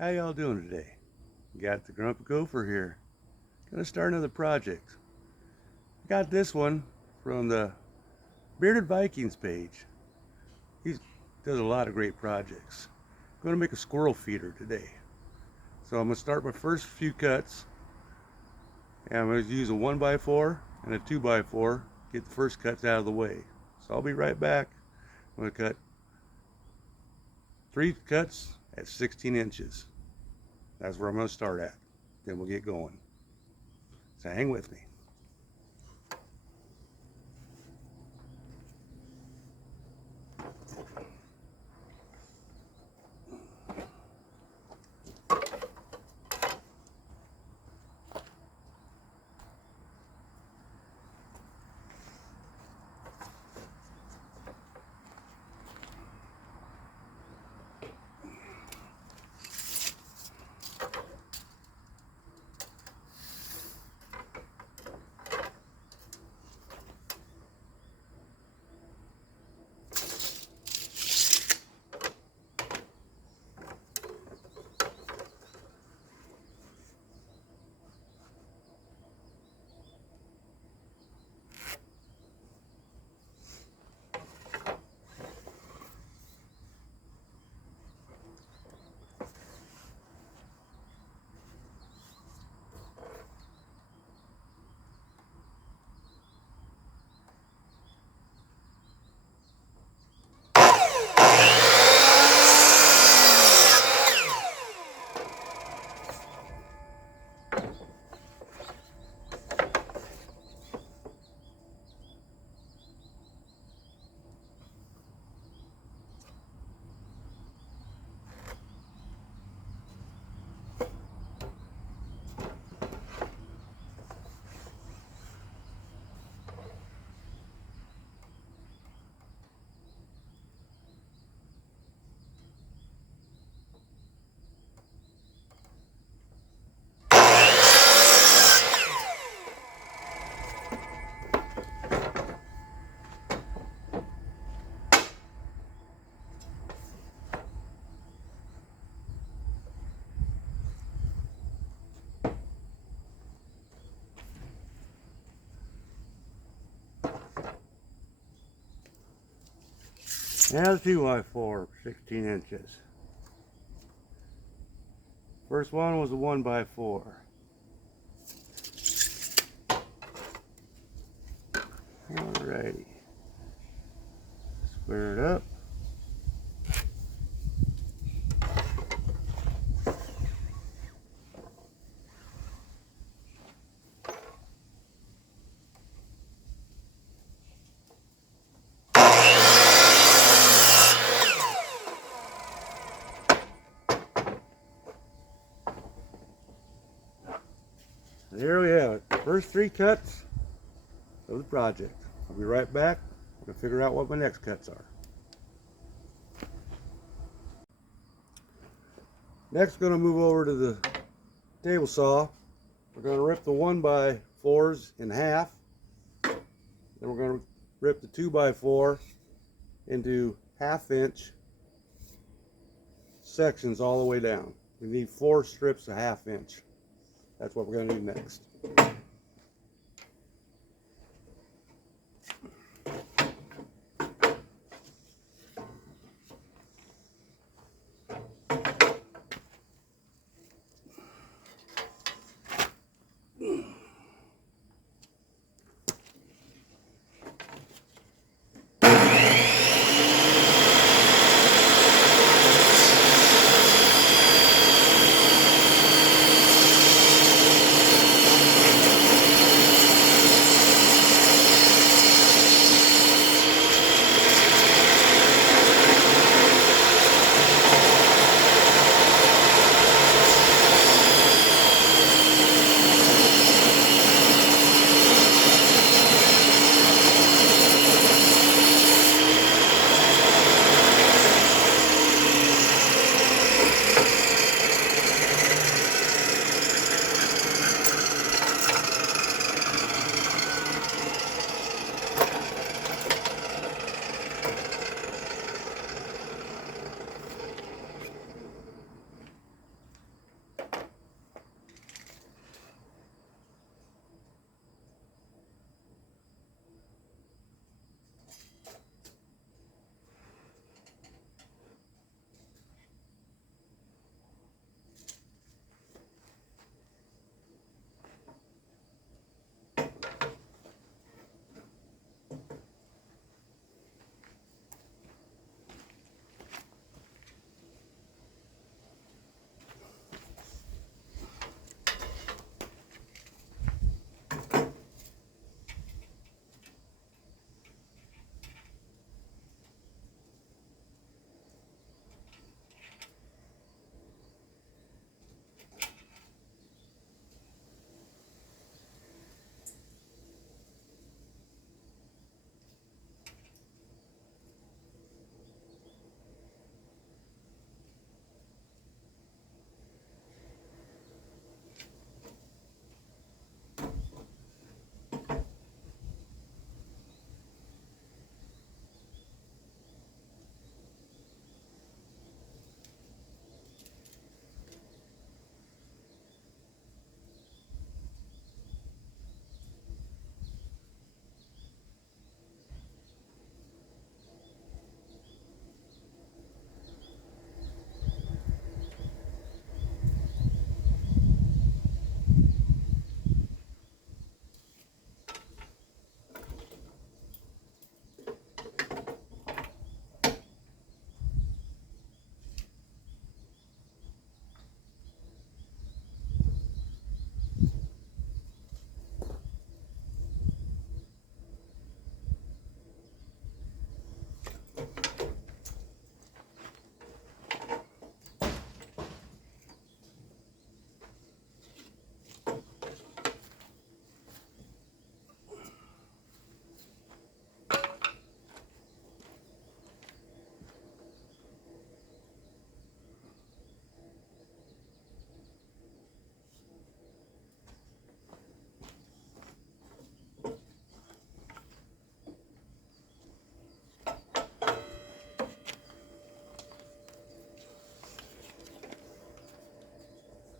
How y'all doing today? Got the Grumpy Gopher here. Gonna start another project. Got this one from the Bearded Vikings page. He does a lot of great projects. I'm gonna make a squirrel feeder today. So I'm gonna start my first few cuts. And I'm gonna use a 1x4 and a 2x4. Get the first cuts out of the way. So I'll be right back. I'm gonna cut 3 cuts at 16 inches. That's where I'm going to start at. Then we'll get going. So hang with me. Now the 2x4, 16 inches. First one was a 1x4. Alrighty. Square it up. There we have it. First 3 cuts of the project. I'll be right back. I'm going to figure out what my next cuts are. Next, we're going to move over to the table saw. We're going to rip the 1x4s in half. Then we're going to rip the 2x4 into 1/2 inch sections all the way down. We need 4 strips a 1/2 inch. That's what we're going to do next.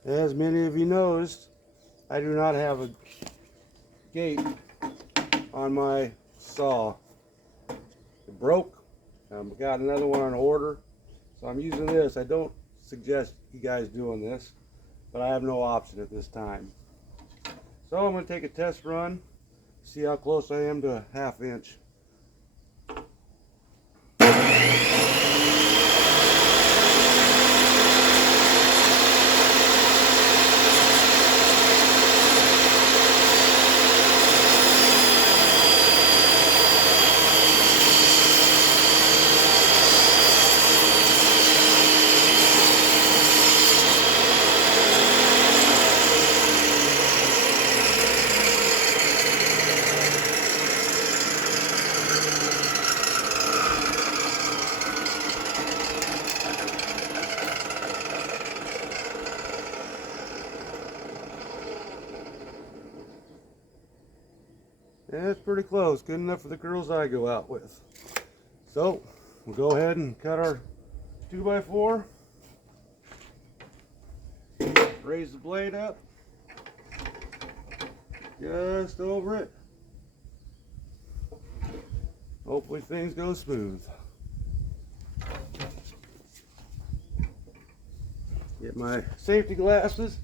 As many of you noticed, I do not have a gate on my saw. It broke. I've got another one on order, so I'm using this. I don't suggest you guys doing this, but I have no option at this time. So I'm going to take a test run, see how close I am to a 1/2 inch. That's pretty close, good enough for the girls I go out with. So we'll go ahead and cut our 2x4, raise the blade up just over it. Hopefully things go smooth. Get my safety glasses.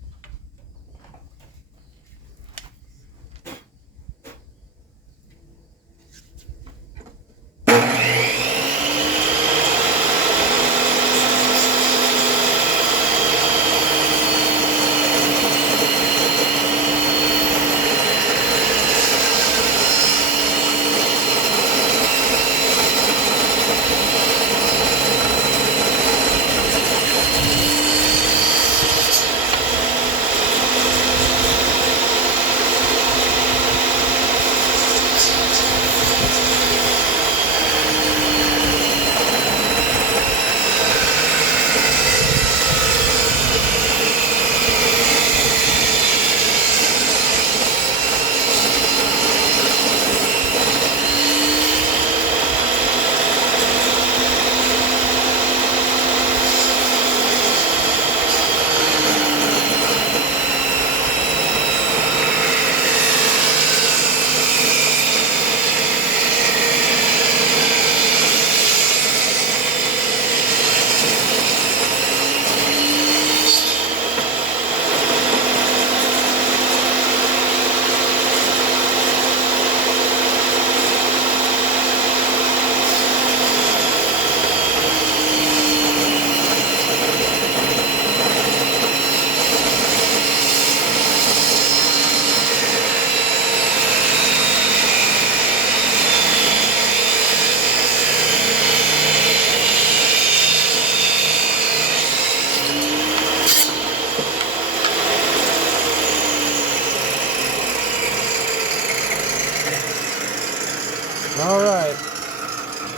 All right,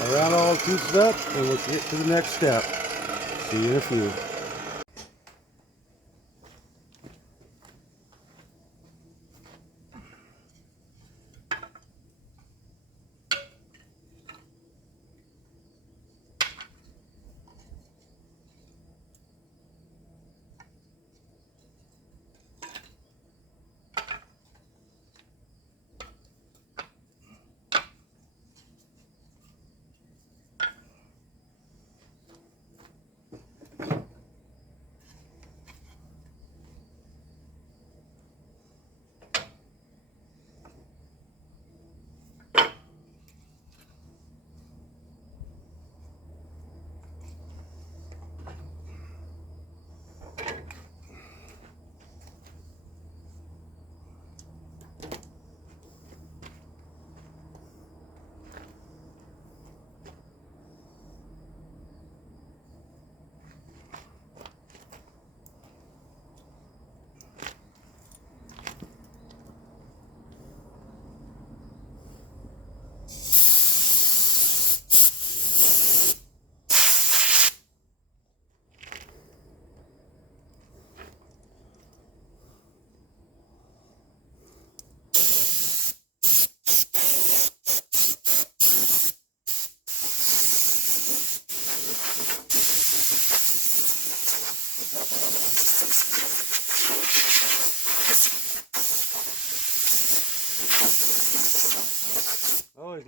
I'll round all the pieces up and we'll get to the next step. See you in a few.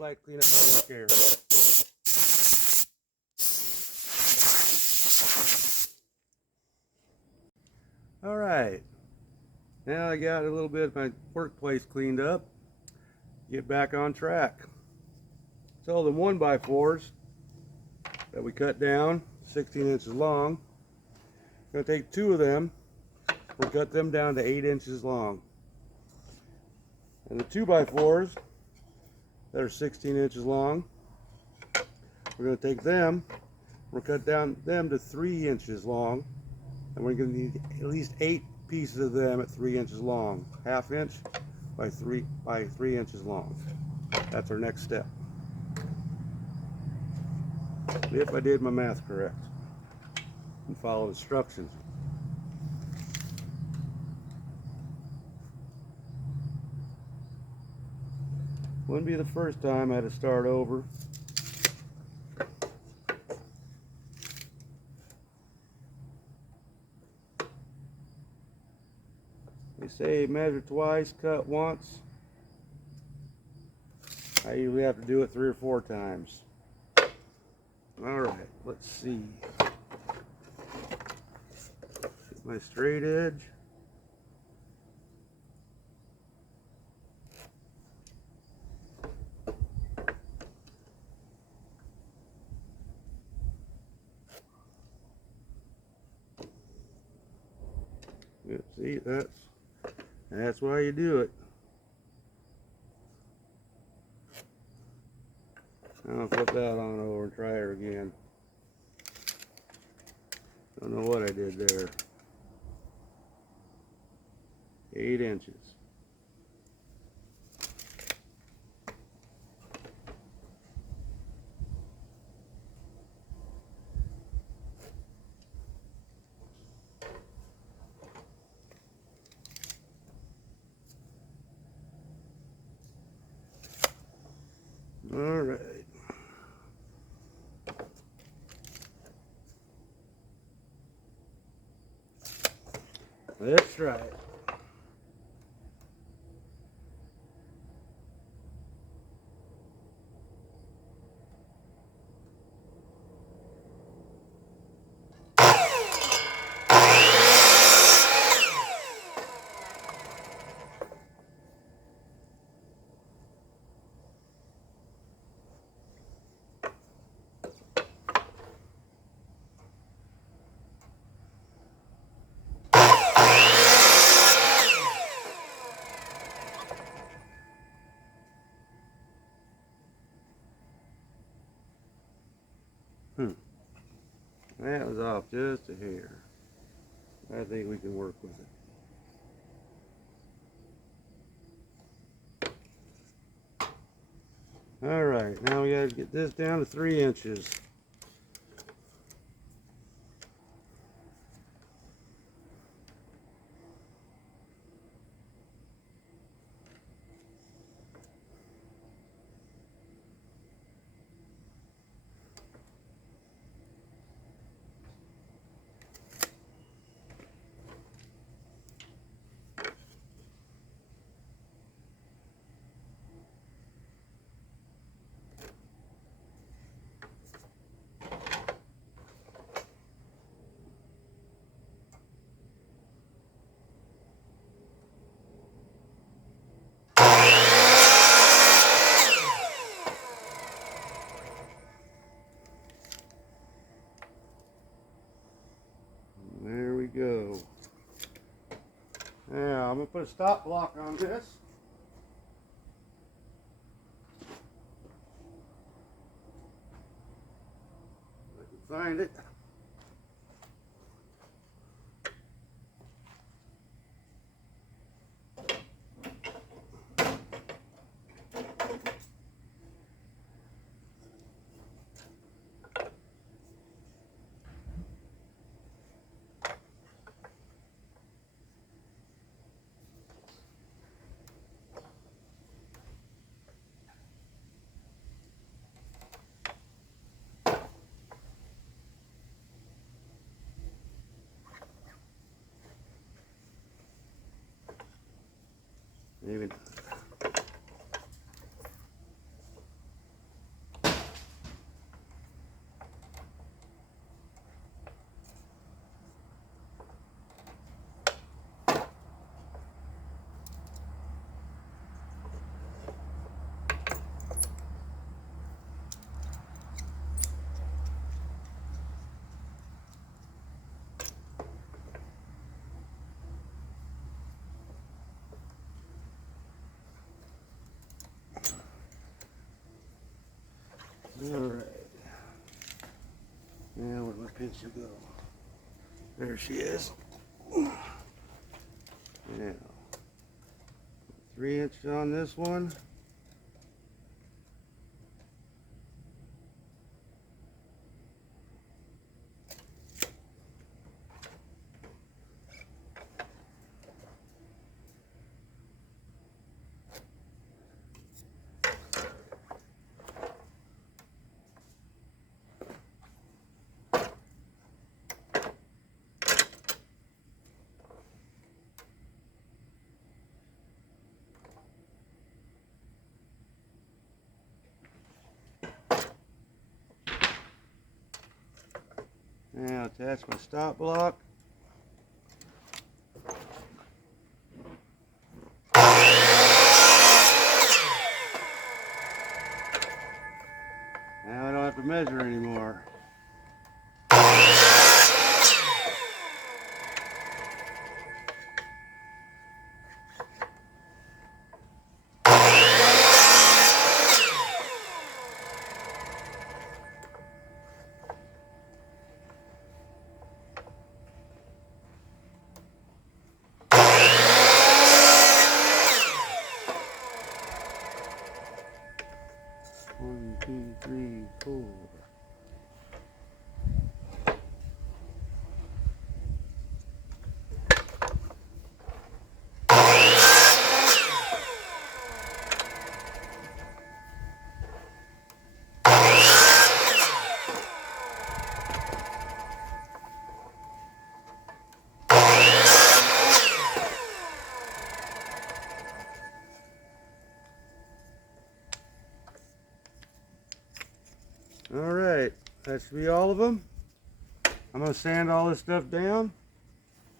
like to clean up my work area. All right, now I got a little bit of my workplace cleaned up. Get back on track. So the 1x4s that we cut down, 16 inches long, I'm going to take 2 of them. We'll cut them down to 8 inches long. And the 2x4s that are 16 inches long, we're going to take them, we'll cut down them to 3 inches long, and we're going to need at least 8 pieces of them at 3 inches long, 1/2 inch by 3 inches long. That's our next step. If I did my math correct and follow instructions. Wouldn't be the first time I had to start over. They say measure twice, cut once. I usually have to do it 3 or 4 times. All right, let's see. Get my straight edge. Yep, see, that's why you do it. I'll flip that on over and try her again. Don't know what I did there. 8 inches. All right. Let's try it. That was off just a hair. I think we can work with it. All right, now we got to get this down to 3 inches. There we go. Now I'm going to put a stop block on this. If I can find it. Maybe not. pin should go. There she is. Now, 3 inch on this one. Now attach my stop block. Now I don't have to measure anymore. One, two, three, four. Alright, that should be all of them. I'm going to sand all this stuff down.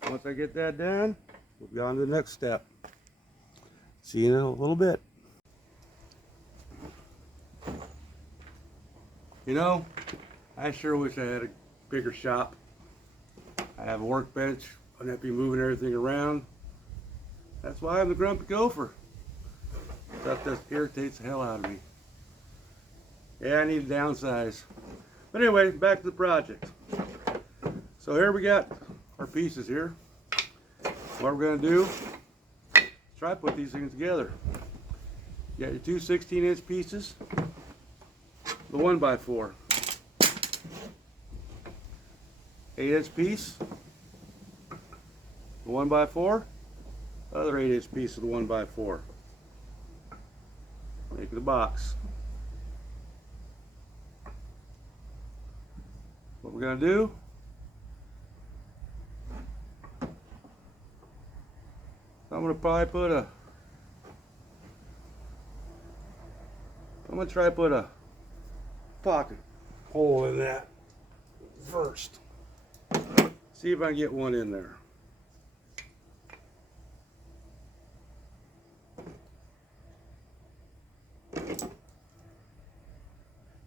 Once I get that done, we'll be on to the next step. See you in a little bit. You know, I sure wish I had a bigger shop. I have a workbench. I don't have to be moving everything around. That's why I'm the grumpy gopher. Stuff just irritates the hell out of me. Yeah, I need to downsize. But anyway, back to the project. So here we got our pieces here. What we're going to do is try to put these things together. You got your two 16-inch pieces, the 1x4, 8-inch piece, the 1x4, other 8-inch piece of the 1x4. Make the box. What we're going to do, I'm going to probably put a, I'm going to try to put a pocket hole in that first. See if I can get one in there.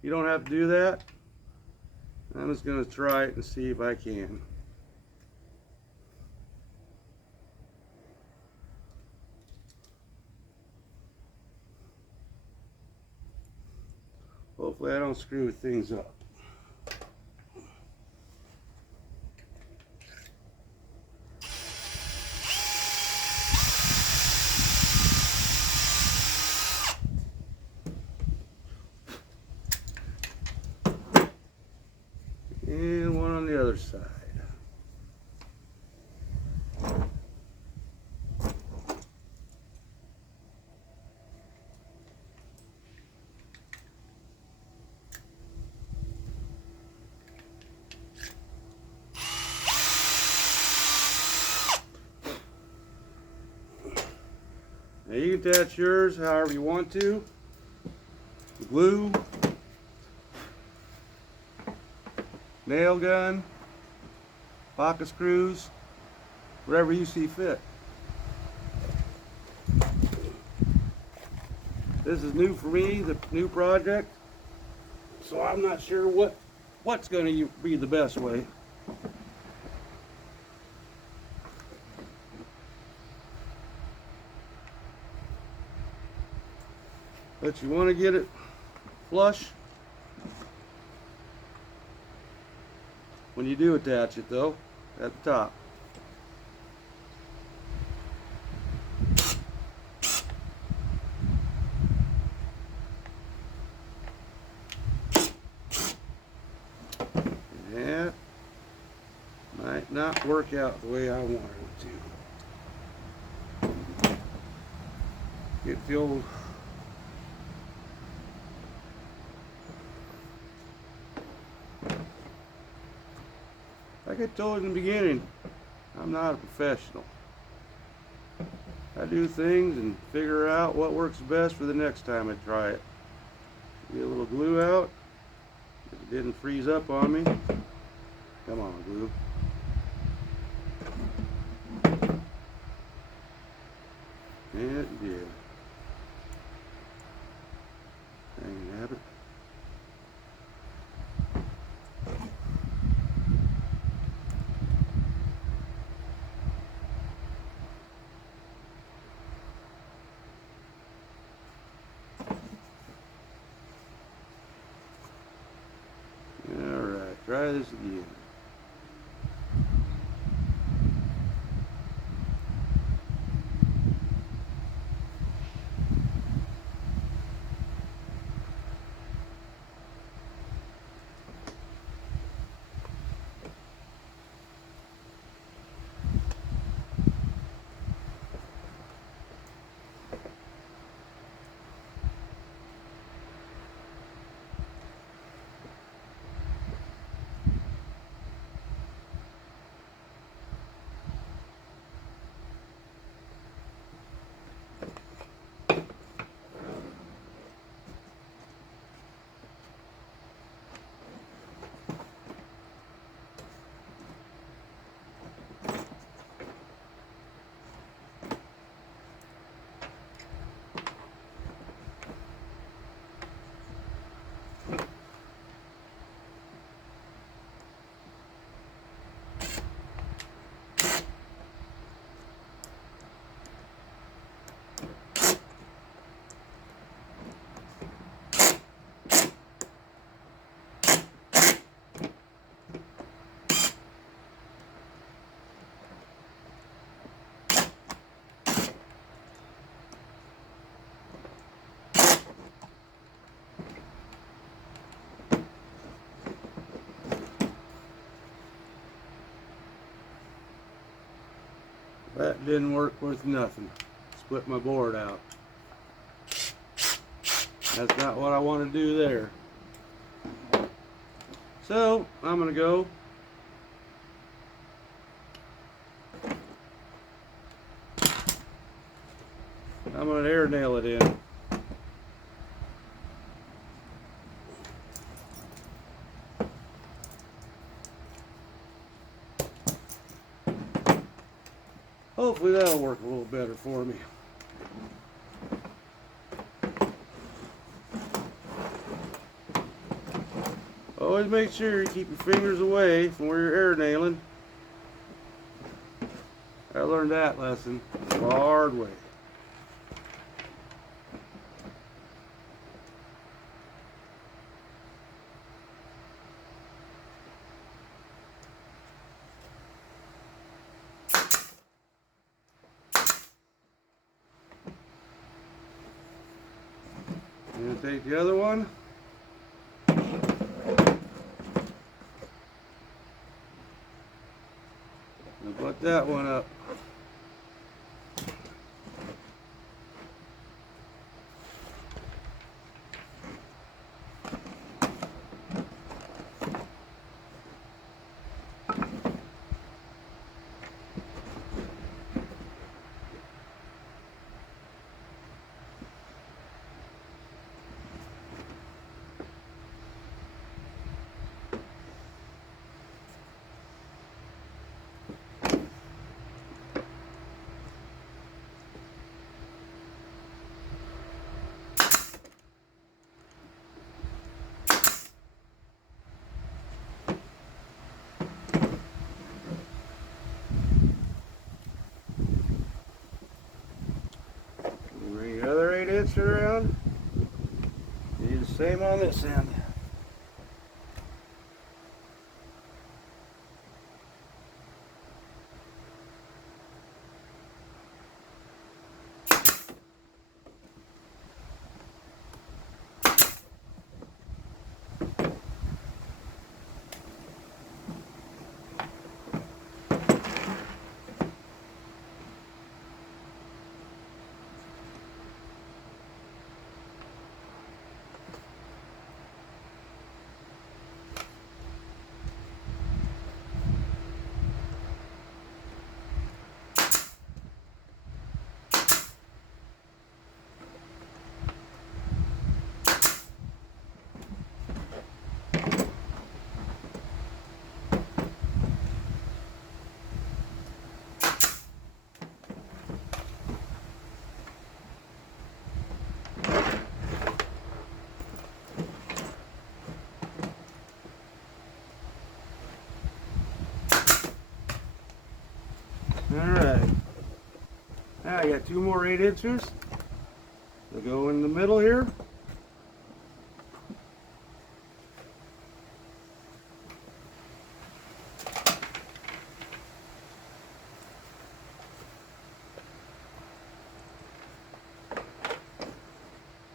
You don't have to do that. I'm just going to try it and see if I can. Hopefully I don't screw things up. And one on the other side. Now you can attach yours however you want to. Glue, nail gun, pocket screws, whatever you see fit. This is new for me, the new project, so I'm not sure what's going to be the best way. But you want to get it flush. When when you do attach it though, at the top. That might not work out the way I wanted it to. It feels like I told you in the beginning, I'm not a professional. I do things and figure out what works best for the next time I try it. Get a little glue out. If it didn't freeze up on me. Come on, glue. And it did. Hanging at it. Alright, try this again. That didn't work worth nothing. Split my board out. That's not what I want to do there. So I'm going to go air nail it in. Hopefully that'll work a little better for me. Always make sure you keep your fingers away from where you're air nailing. I learned that lesson the hard way. And take the other one. And put that one up. Bring the other 8" around. Do the same on this end. Alright, now I got 2 more 8 inches. They'll go in the middle here.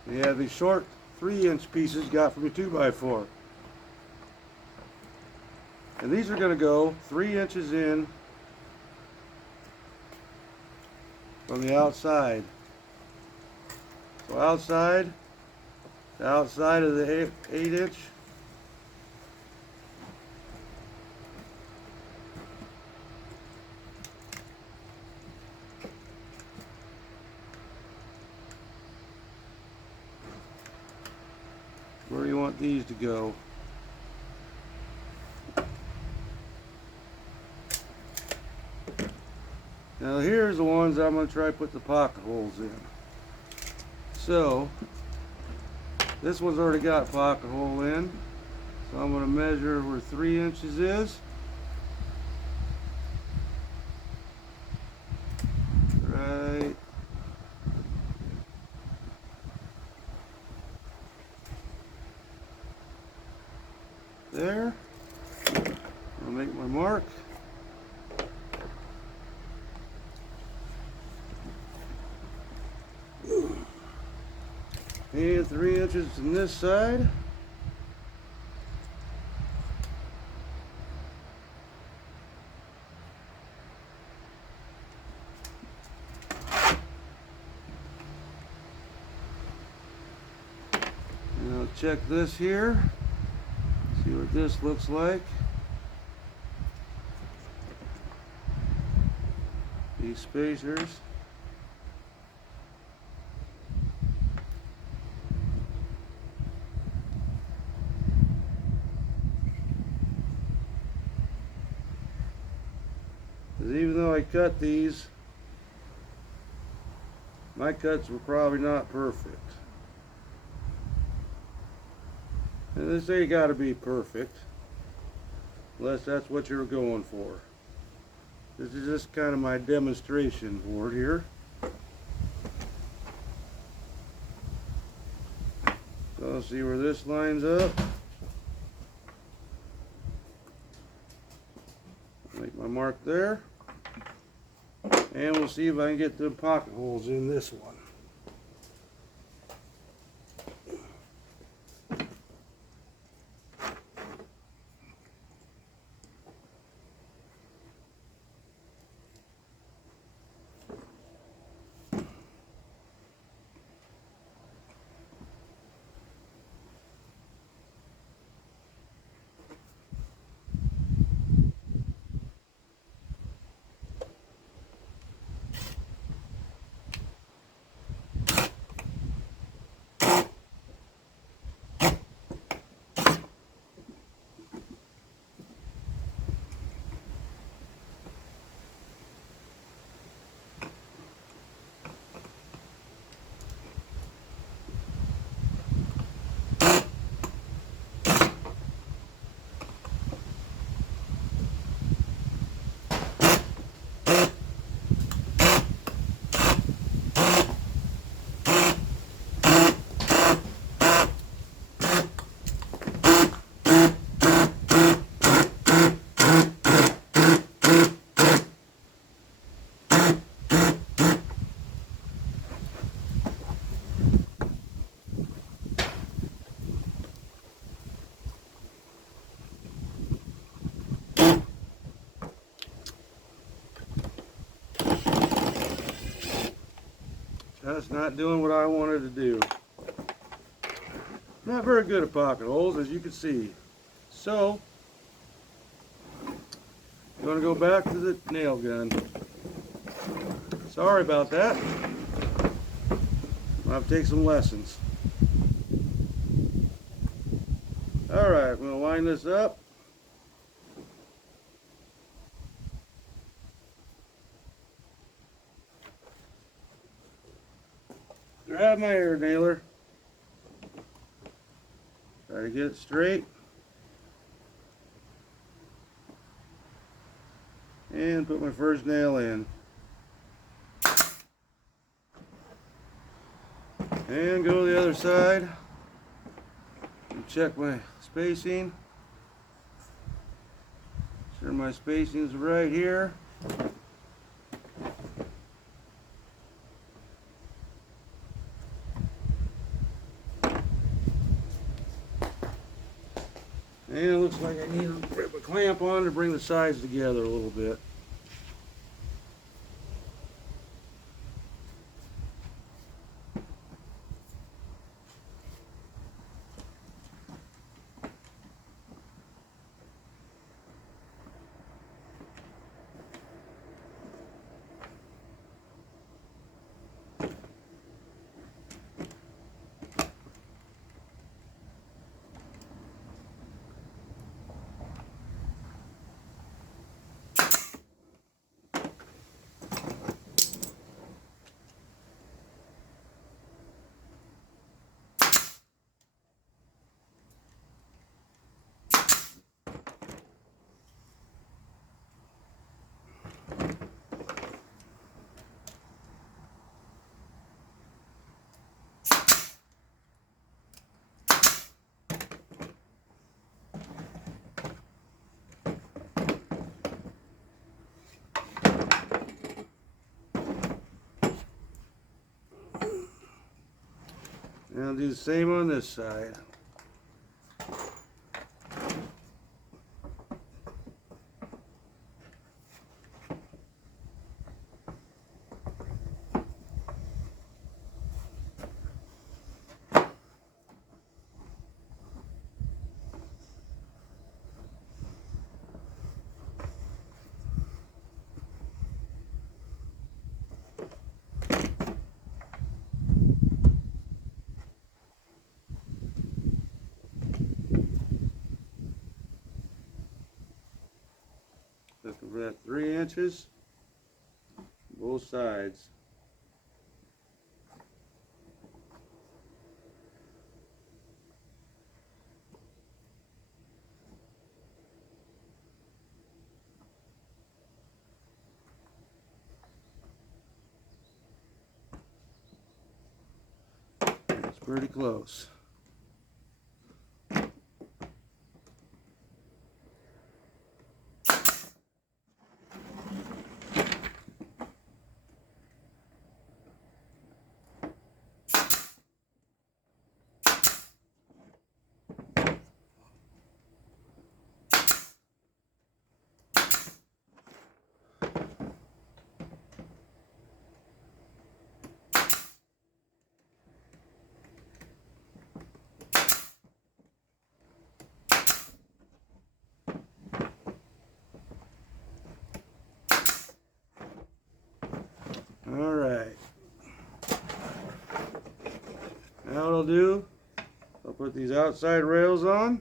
We have these short 3-inch pieces got from a 2x4. And these are going to go 3 inches in from the outside. So outside, the outside of the 8-inch. Where do you want these to go? Now here's the ones I'm going to try to put the pocket holes in. So, this one's already got a pocket hole in. So I'm going to measure where 3 inches is. Right there. I'll make my mark. And 3 inches on this side. And I'll check this here. See what this looks like. These spacers. Even though I cut these, my cuts were probably not perfect. And this ain't got to be perfect, unless that's what you're going for. This is just kind of my demonstration board here. So I'll see where this lines up. Make my mark there. And we'll see if I can get the pocket holes in this one. That's not doing what I wanted to do. Not very good at pocket holes, as you can see. So, I'm going to go back to the nail gun. Sorry about that. I'll have to take some lessons. Alright, I'm going to line this up. Grab my air nailer. Try to get it straight. And put my first nail in. And go to the other side. And check my spacing. Sure my spacing is right here. And it looks like I need to rip a clamp on to bring the sides together a little bit. And I'll do the same on this side. We're at 3 inches, both sides. It's pretty close. Alright. Now what I'll do, I'll put these outside rails on.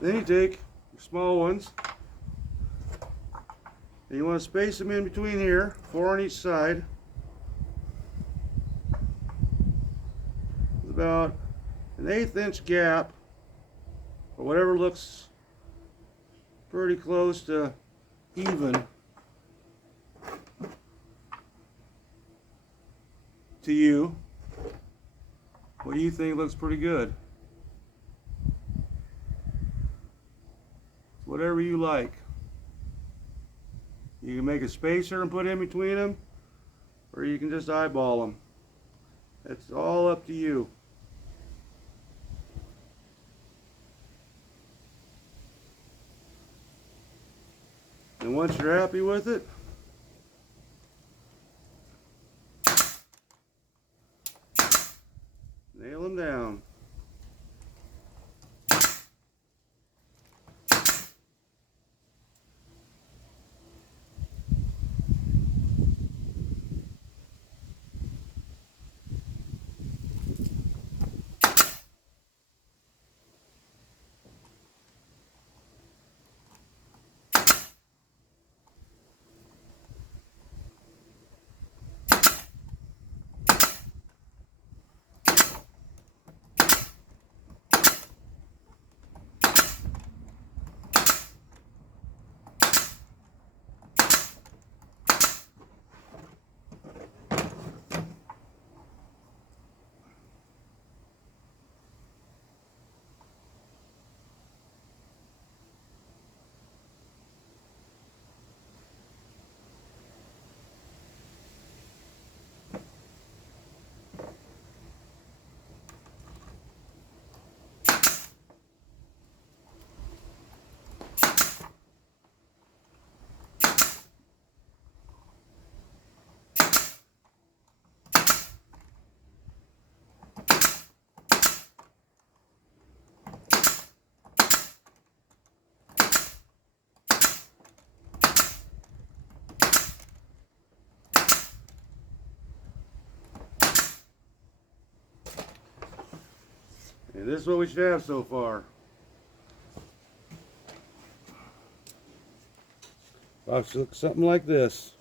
Then you take your small ones, And you want to space them in between here, 4 on each side. It's about an 1/8 inch gap, or whatever looks pretty close to even to you. What do you think looks pretty good? Whatever you like. You can make a spacer and put in between them, or you can just eyeball them. It's all up to you. And once you're happy with it, nail them down. And this is what we should have so far. Something like this.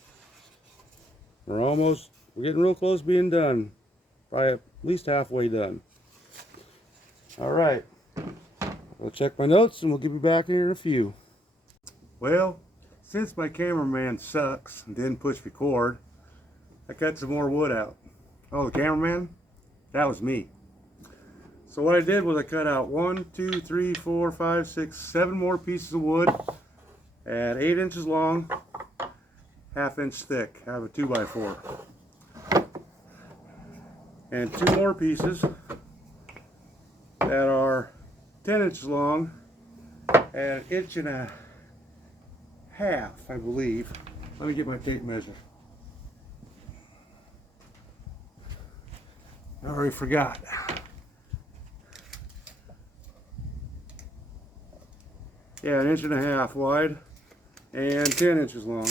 We're getting real close to being done. Probably at least halfway done. Alright. I'll check my notes and we'll get you back here in a few. Well, since my cameraman sucks and didn't push record, I cut some more wood out. Oh, the cameraman? That was me. So what I did was I cut out 1, 2, 3, 4, 5, 6, 7 more pieces of wood at 8 inches long, 1/2 inch thick. I have a 2x4. And 2 more pieces that are 10 inches long and 1.5 inches, I believe. Let me get my tape measure. I already forgot. Yeah, 1.5 inches wide and 10 inches long.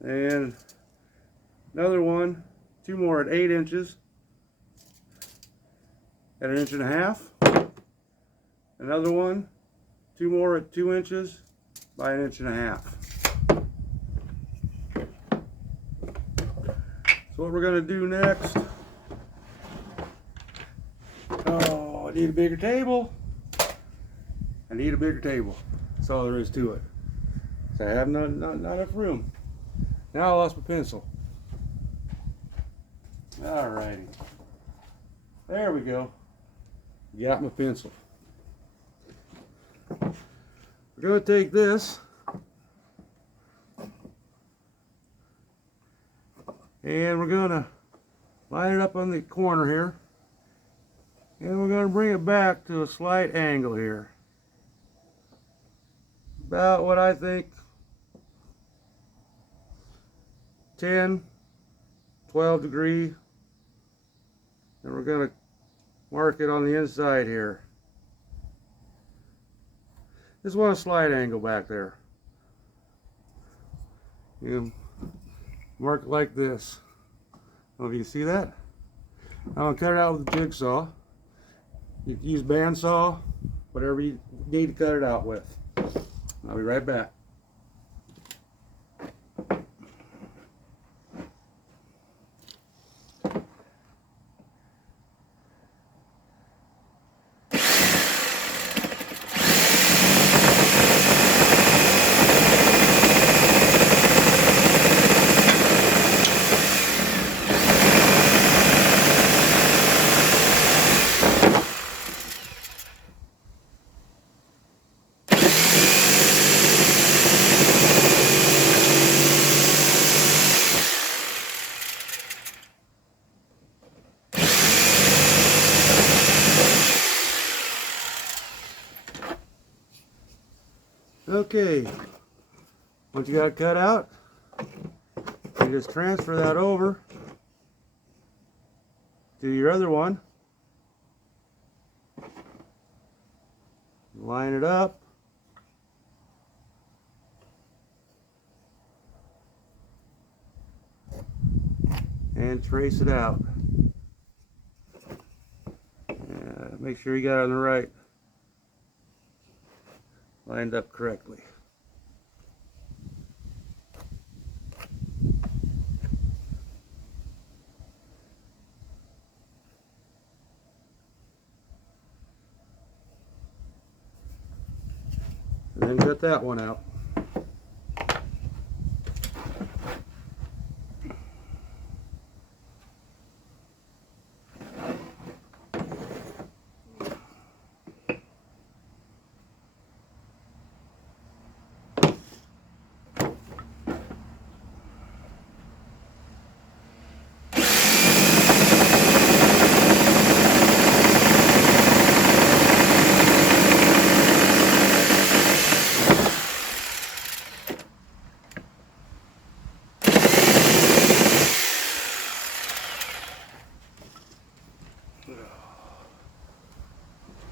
And another one, 2 more at 8 inches at 1.5 inches. Another one, 2 more at 2 inches by 1.5 inches. So what we're going to do next, oh, I need a bigger table. I need a bigger table. That's all there is to it. So I have not enough room. Now I lost my pencil. Alrighty. There we go. Got my pencil. We're going to take this and we're going to line it up on the corner here. And we're going to bring it back to a slight angle here. About what I think 10, 12 degree. And we're going to mark it on the inside here. Just want a slight angle back there. You mark it like this. I don't know if you can see that. I'm going to cut it out with a jigsaw. You can use bandsaw whatever you need to cut it out with. I'll be right back. Okay, once you got it cut out, you just transfer that over to your other one. Line it up. And trace it out. Make sure you got it on the right, lined up correctly. And then cut that one out.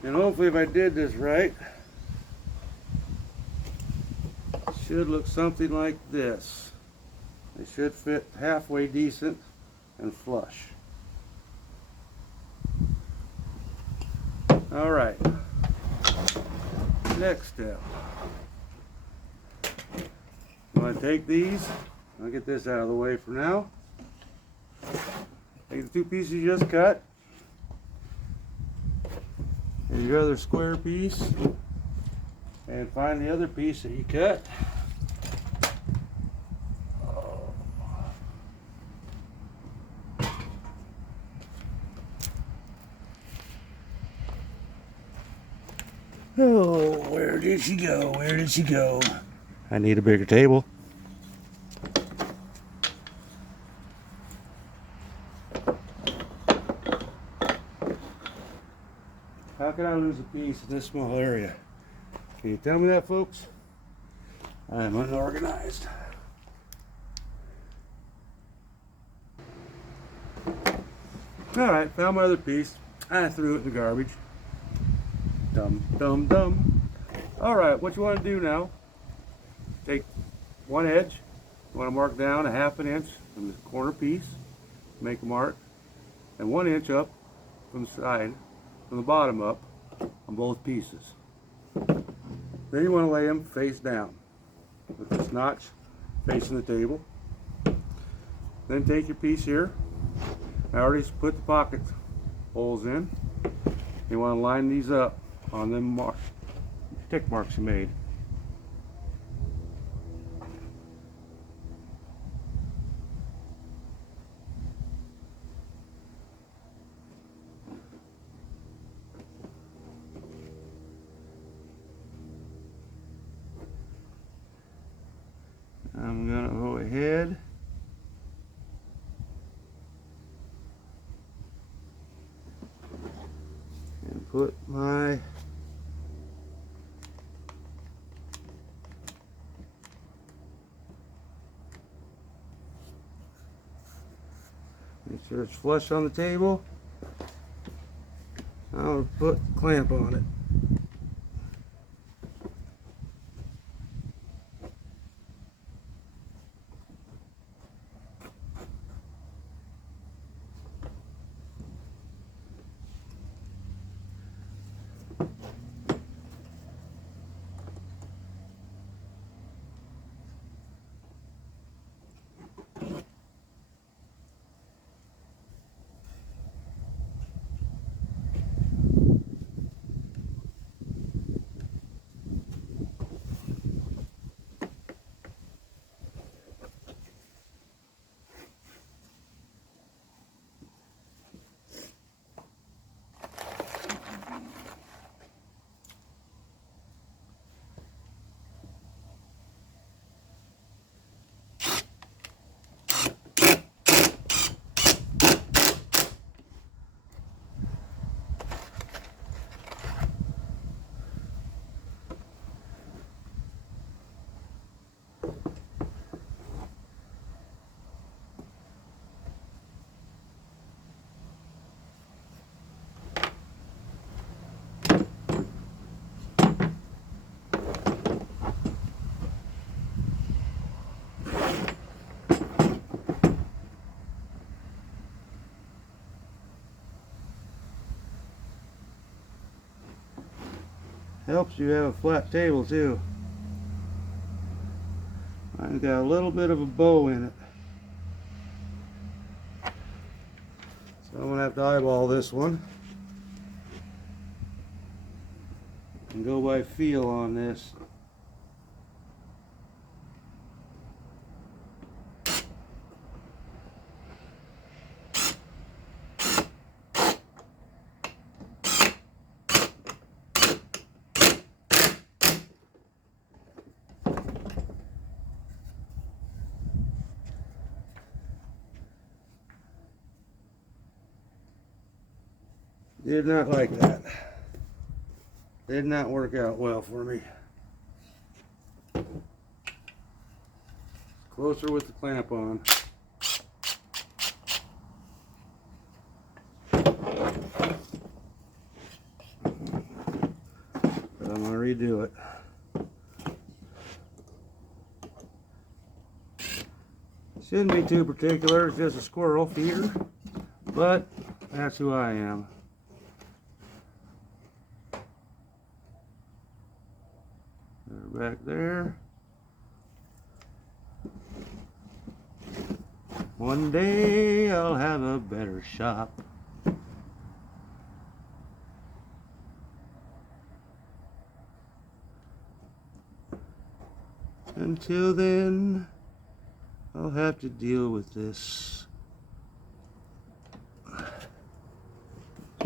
And hopefully if I did this right, it should look something like this. It should fit halfway decent and flush. All right, next step. I'm going to take these, I'll get this out of the way for now. Take the two pieces you just cut, and your other square piece, and find the other piece that you cut. Oh, where did she go? Where did she go? I need a bigger table. How can I lose a piece in this small area? Can you tell me that, folks? I am unorganized. Alright, found my other piece. I threw it in the garbage. Dumb, dumb, dumb. Alright, what you want to do now, take one edge. You want to mark down a ½ inch from the corner piece. Make a mark. And 1 inch up from the side, from the bottom up, on both pieces. Then you want to lay them face down with this notch facing the table. Then take your piece here. I already put the pocket holes in. You want to line these up on them tick marks you made. I'm going to go ahead and put my make sure it's flush on the table. I'll put the clamp on it. Helps you have a flat table too. Mine's got a little bit of a bow in it. So I'm gonna have to eyeball this one and go by feel on this. Did not like that. Did not work out well for me. Closer with the clamp on. But I'm gonna redo it. Shouldn't be too particular, it's just a squirrel feeder, but that's who I am. They're back there. One day I'll have a better shop. Until then, I'll have to deal with this.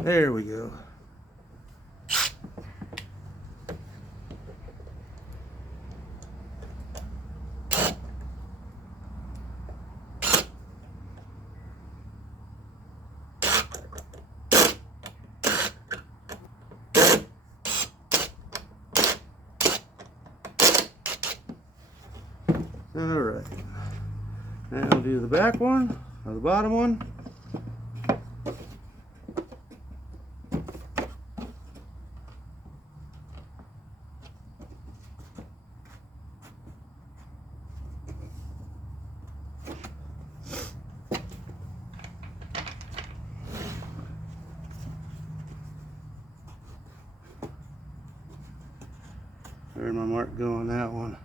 There we go. All right. Now we'll do the back one, or the bottom one. Where'd my mark go on that one?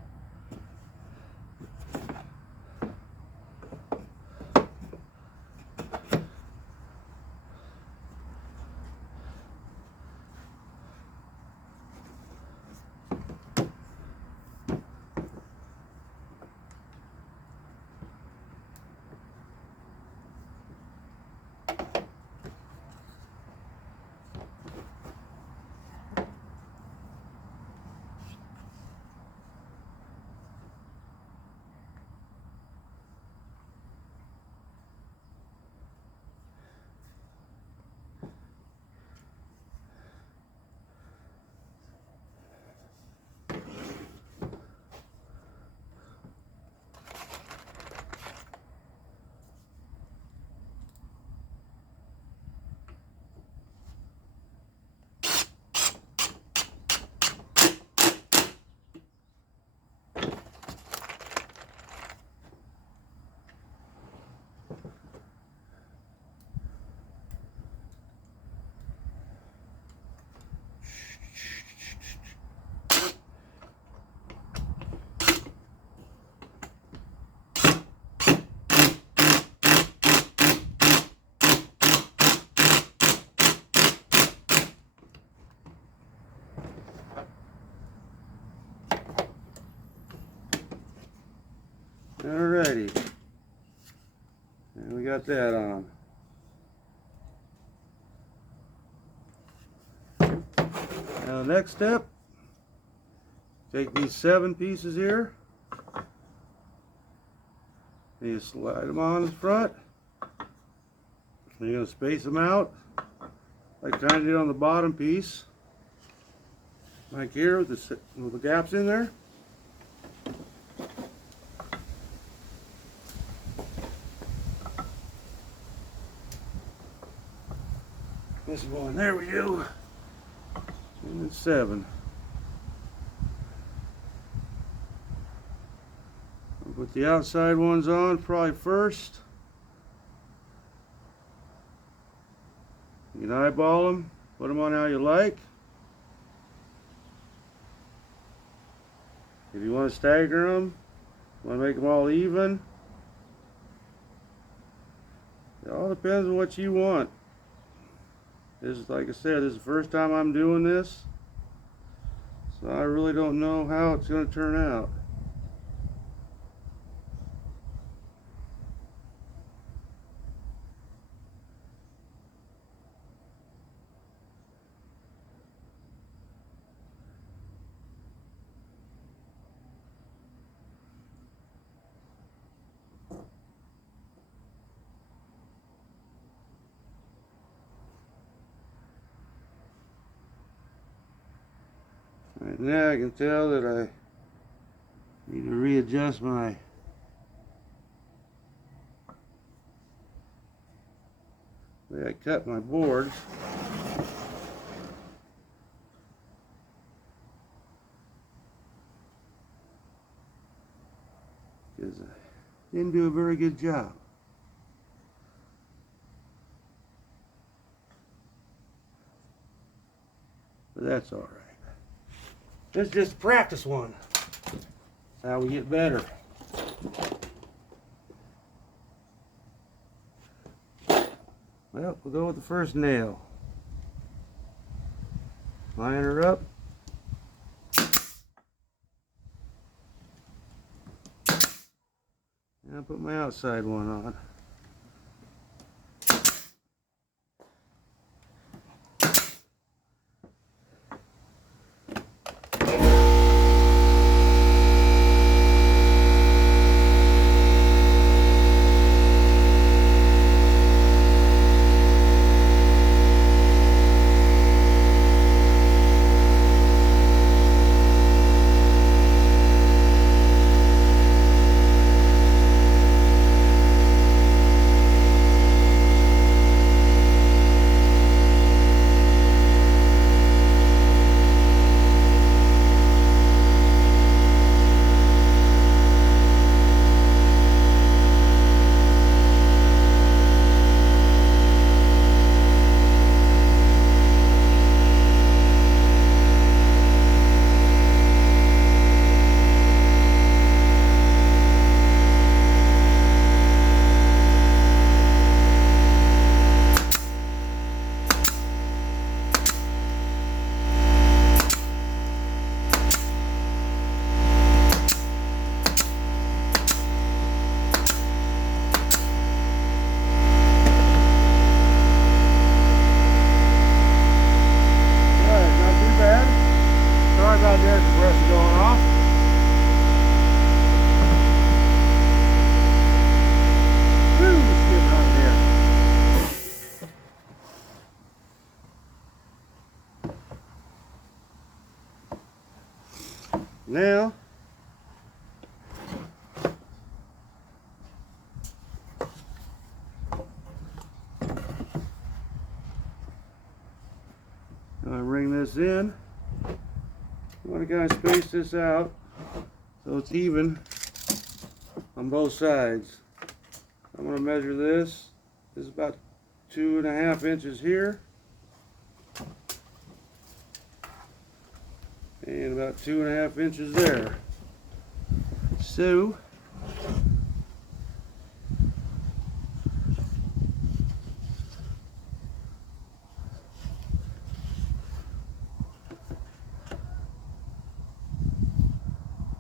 Alrighty, and we got that on. Now next step, take these 7 pieces here, and you slide them on the front, and you're going to space them out, like kind of did on the bottom piece, like here with the gaps in there. This one, there we go. And it's 7. I'll put the outside ones on probably first. You can eyeball them, put them on how you like. If you want to stagger them, want to make them all even, it all depends on what you want. This is, like I said, this is the first time I'm doing this, so I really don't know how it's going to turn out. Right now I can tell that I need to readjust my way I cut my boards. Because I didn't do a very good job. But that's all right. This is just practice one. That's how we get better. Well, we'll go with the first nail. Line her up. And I'll put my outside one on. Now, I bring this in. I want to kind of space this out so it's even on both sides. I'm going to measure this. This is about 2.5 inches here. And about 2.5 inches there. So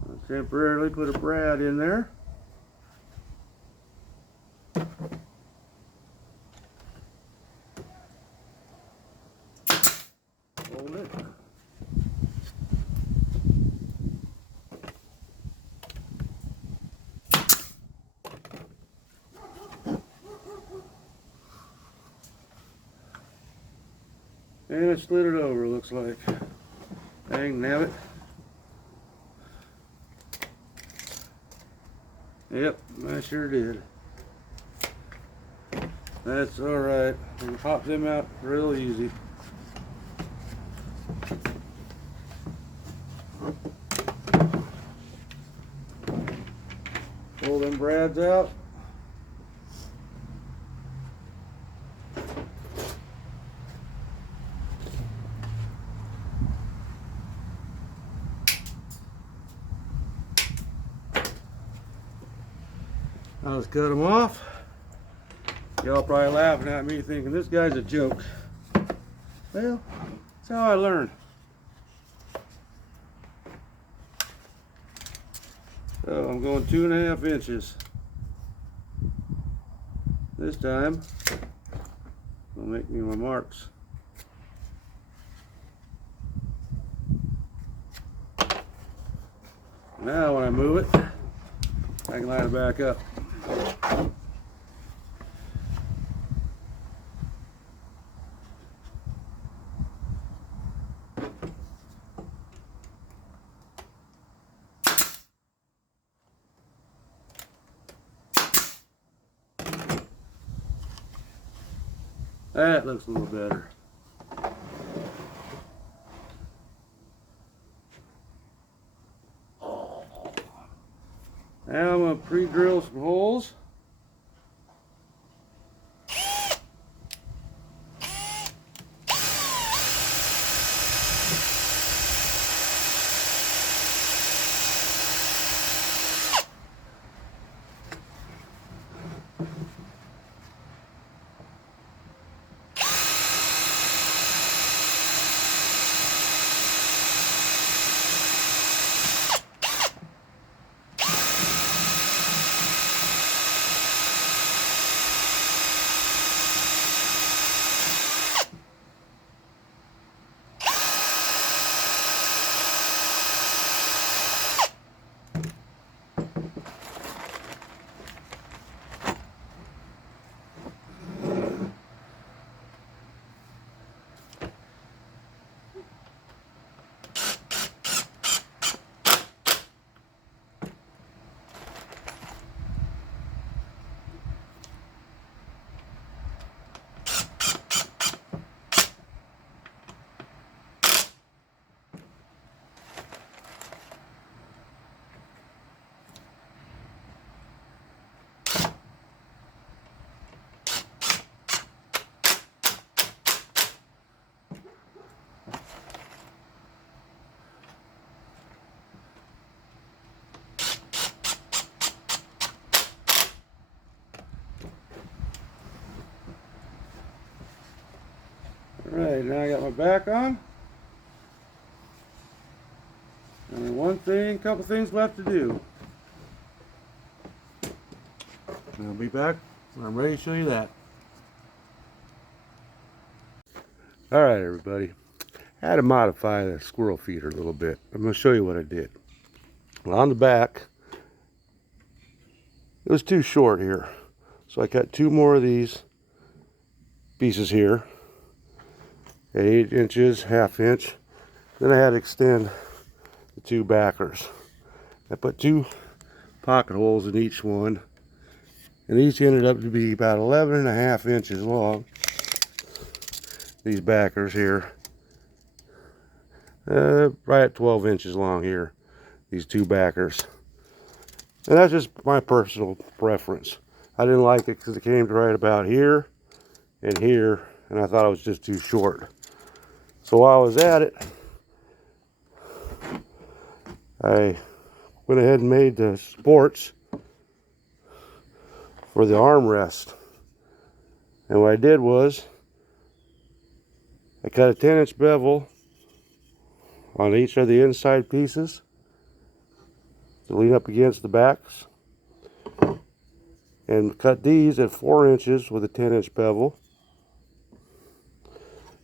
I'll temporarily put a brad in there. Hold it. And I slid it over, looks like. Dang, nabbit. Yep, I sure did. That's alright. We can pop them out real easy. Pull them brads out. Let's cut them off. Y'all probably laughing at me thinking this guy's a joke. Well, that's how I learn. So I'm going 2.5 inches. This time, I'll make me my marks. Now when I move it, I can line it back up. That looks a little better. Now I'm going to pre-drill some holes. Alright, now I got my back on. And couple things left to do. And I'll be back when I'm ready to show you that. Alright everybody, I had to modify the squirrel feeder a little bit. I'm going to show you what I did. Well, on the back, it was too short here. So I cut 2 more of these pieces here. 8 inches, 1/2 inch. Then I had to extend the 2 backers. I put 2 pocket holes in each one, and each ended up to be about 11.5 inches long. These backers here, right at 12 inches long here, these 2 backers. And that's just my personal preference. I didn't like it because it came to right about here and here, and I thought it was just too short. So while I was at it, I went ahead and made the supports for the armrest. And what I did was, I cut a 10-inch bevel on each of the inside pieces to lean up against the backs, and cut these at 4 inches with a 10-inch bevel.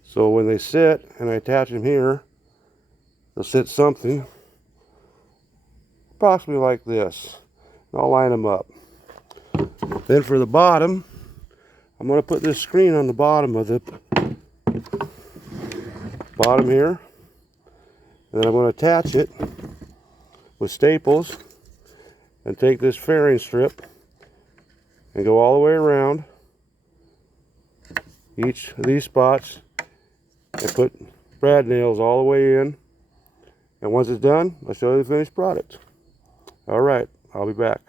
So when they sit and I attach them here, they'll sit something approximately like this. And I'll line them up. Then for the bottom, I'm going to put this screen on the bottom of the bottom here. And then I'm going to attach it with staples and take this fairing strip and go all the way around each of these spots and put brad nails all the way in. And once it's done, I'll show you the finished product. All right, I'll be back.